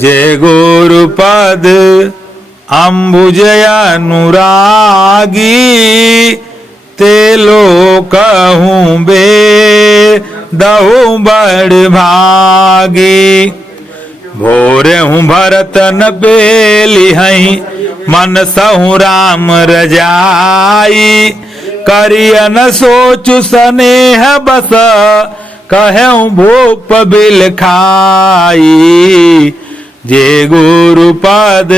जय गुरुपद अम्बुजय अनुरागी ते लोकहूँ बे दहु बड़ भागी। भोरे हूँ भरत न बेली हई मन सहु राम रजाई। करिय न सोचु स्नेह बस कहूँ भूप बिल खाई। जे गुरुपद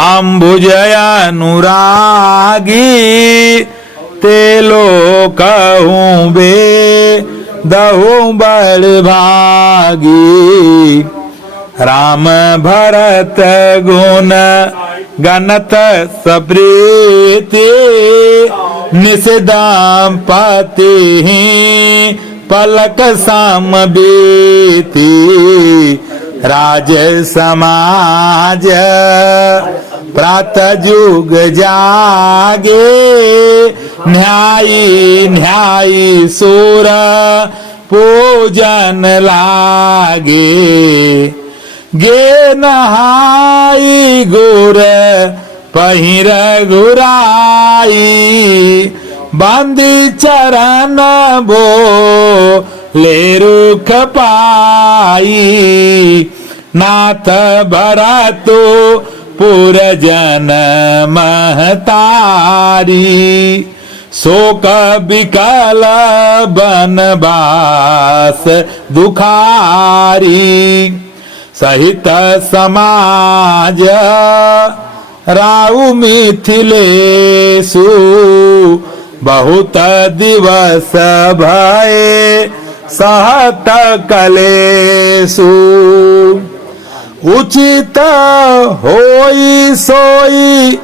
अम्बुजय अनुरागी ते लोकहूँ बे दहु बड़ भागी। राम भरत गुण गणत सप्रीति निषदाम पति पलक साम बीती। राज समाज प्रात जुग जागे न्यायी न्यायी सुर पूजन लागे। गे नहाई गुर पहिर गुराई बंदी चरण बो ले रुख पाई। नाथ भरतो पुरजन महतारी शोक विकल बनवास दुखारी। सहित समाज राउ मिथिलेशु बहुत दिवस भये सहत कलेशु। उचित होई सोई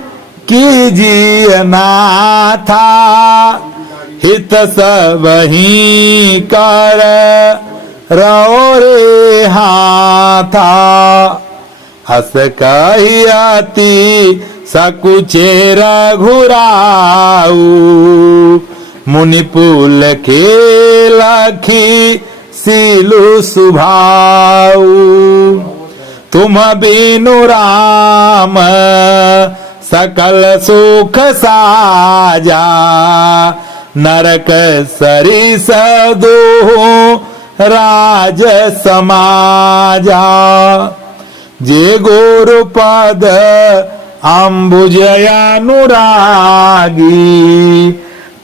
कीजिए नाथा हित सबहि कर रहो रे हाथा। हस कहि अति सकुचे रघुराऊ मुनिपुल के लखी सीलु सुभाऊ। तुम बिनु राम सकल सुख साजा नरक सरिस दोहु राज समाजा। जे गुरुपद अम्बुजय अनुरागी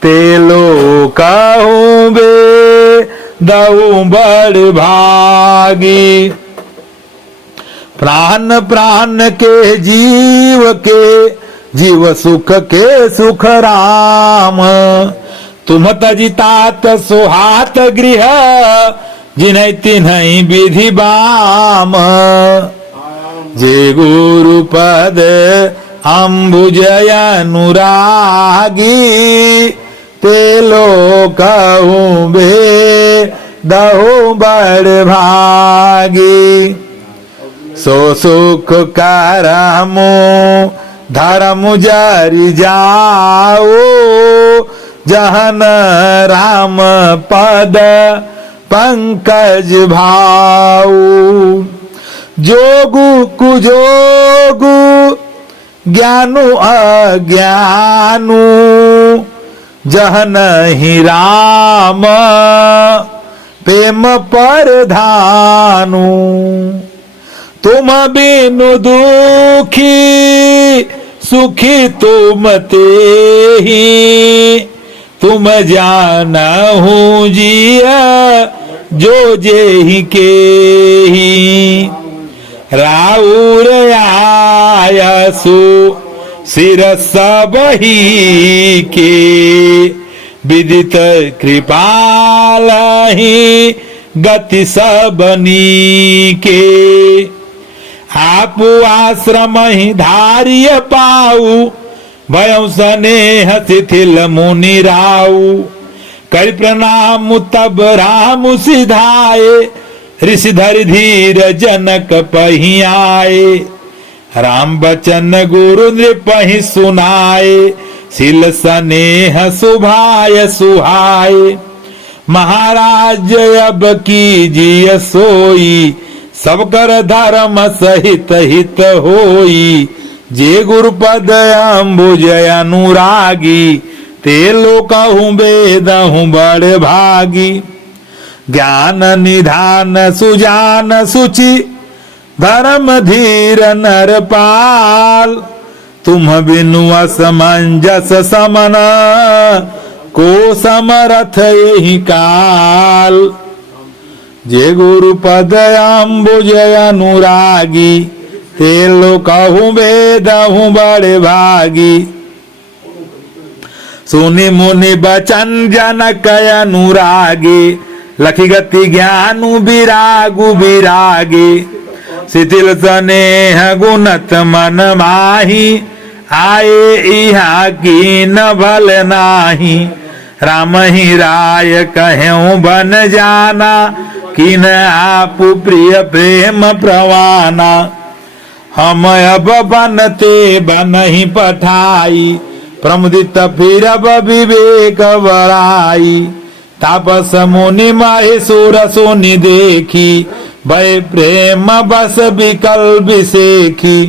ते लोकहूँ बे दहु बड़ भागी। प्राण प्राण के जीव सुख के सुख राम। तुम तजितात सुहात गृह जिन्है तिन्है विधि बाम। जे गुरुपद अम्बुजय अनुरागी ते लोकहूँ बे दहु बड़ भागी। सो सुख करमु धर्म जरि जाओ जहन राम पद पंकज भाऊ। जोगु कुजोगु ज्ञानु अज्ञानु जहन ही राम प्रेम परधानु। तुम बिनु दुखी सुखी तुम तेहि तुम जानहु जिया जो जेहि केहि। राउर आयसु सिर सबहि के विदित कृपालहि गति सबनी के। आपु आश्रम ही धार्य पाऊ भयउ स्नेह शिथिल मुनि राऊ। कर प्रणाम तब राम सिधाए ऋषि धरि धीर जनक पहि आए। राम बचन गुरु नृपहि सुनाए सिल स्नेह सुभाय सुहाए। महाराज अब कीजिए सोई सब कर धर्म सहित हित होई, जे गुरुपद अम्बुज अनुरागी, ते लोकहु वेदहु बड़ भागी। ज्ञान निधान सुजान सुचि, धर्म धीर नरपाल, तुम बिनु असमंजस समन, को समरथ यही काल। जे गुरुपद अम्बुज अनुरागी, ते लोकहु वेदहु बड़ भागी। सुनि मुनि बचन जनक अनुरागी, लखी गति ज्ञानु विरागु विरागी। शिथिल स्नेह गुणत मन माही, आए इहा की न भल नाही। राम ही राय कहूँ बन जाना, किन आपु प्रिय प्रेम प्रवाना। हम अब बनते बनहि पठाई, प्रमुदित फिर अब विवेक बड़ाई। तापस मुनि महेशुर सुनि देखी, भय प्रेम बस विकल विसेखी।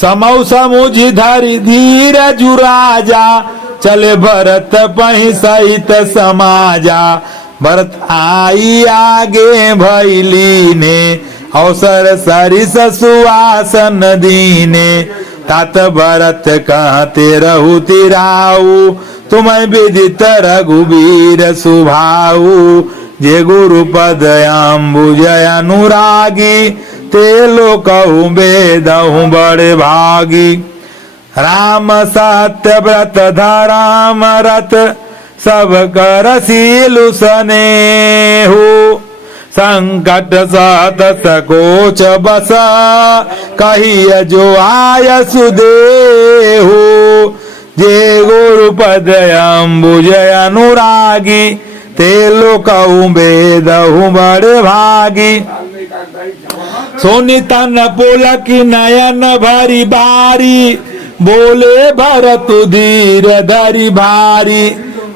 समौ समुझ धरि धीर जुराजा, चले भरत पहि सहित समाजा। भरत आई आगे भैली ने, अवसर सरिस सुआसन दीने। तात भरत कहते रहु तिराऊ, तुम्हें विदित रघुवीर सुभाऊ। जे गुरुपद अम्बुज अनुरागी, ते लोकहु वेदहु बड़ भागी। राम सत्य व्रत धराम रत, सब कर सीलु स्नेहु। संकट सत सकोच बस, कहिय जो आय सुदेहु। जे गुरुपद अम्बुज अनुरागी, ते लोकहु वेदहु बड़ भागी। सोनि तन पुलक नयन भरी बारी, बोले भरत धीर धरि भारी।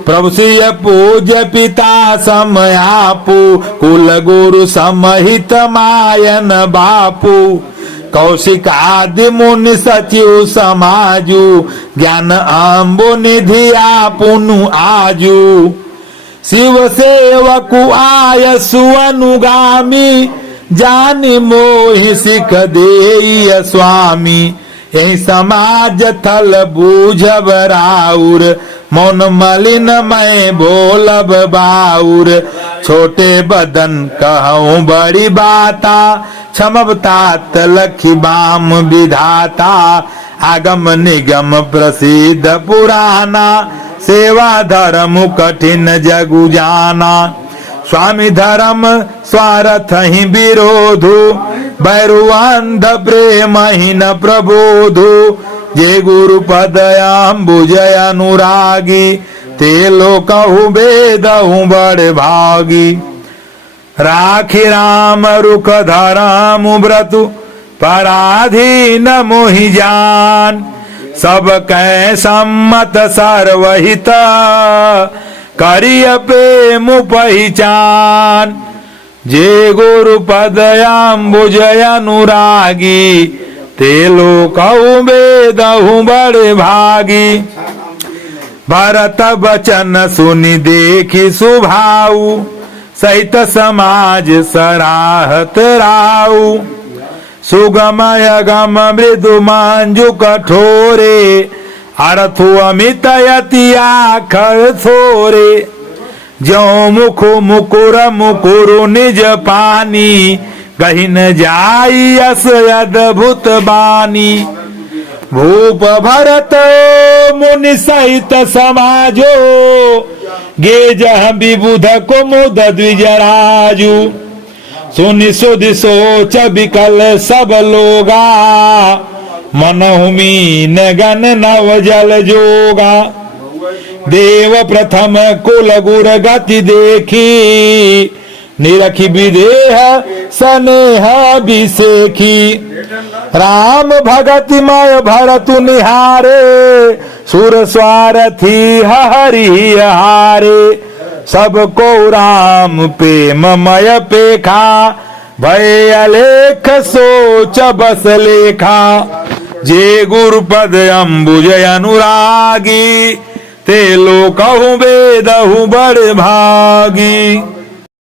प्रभु सिय पूज पिता समयापु, कुल गुरु समहित मायन बापू। कौशिक आदि मुनि सचिव समाजु, ज्ञान अम्बु निधि आपुनु आजू। शिव सेवकु आय सुअनुगामी, जानि मोहि सिख देय स्वामी। यही समाज थल बूझब राउर, मौन मलिन मैं बोलब बाउर। छोटे बदन कहूँ बड़ी बाता, क्षमब तात लखी बाम विधाता। आगम निगम प्रसिद्ध पुराना, सेवा धर्म कठिन जगु जाना। स्वामी धर्म स्वार्थ ही विरोधु, बैरु अंध प्रेम ही न प्रबोधु। जे गुरुपद अम्बुज अनुरागी, ते लोकहु वेदहु बड़ भागी। राखी राम रुख धरम व्रतु, पराधीन मोहि जान। सब कै सम्मत सर्वहित, करिय प्रेम पहचान। जे गुरुपद अम्बुज अनुरागी, ते लोकहु वेदहु बड़ भागी। भरत बचन सुनि देखि सुभाऊ, सहित समाज सराहत राऊ। सुगमय गम मृदु मांजु कठोरे, अर्थु अमित यति आखर थोरे। जो मुख मुकुर मुकुरु निज पानी, गहिन जाई अस अद्भुत बानी। भूप भरत मुनि सहित समाजो, गे जह विबुध कुमुद द्विजराजु। सुनि सुधि सोच विकल सब लोगा, मनहु मीन गन नव जल जोगा। देव प्रथम कुल गुर गति देखी, निरखी विदेह स्नेह विसेखी। राम भगति मय भरतु निहारे, सुर स्वारथी हरि हारे। सबको राम प्रेम मय पेखा, भय अलेख सोच बस लेखा जे गुरुपद अंबुज अनुरागी ते लोकहु बेदहु बड़ भागी।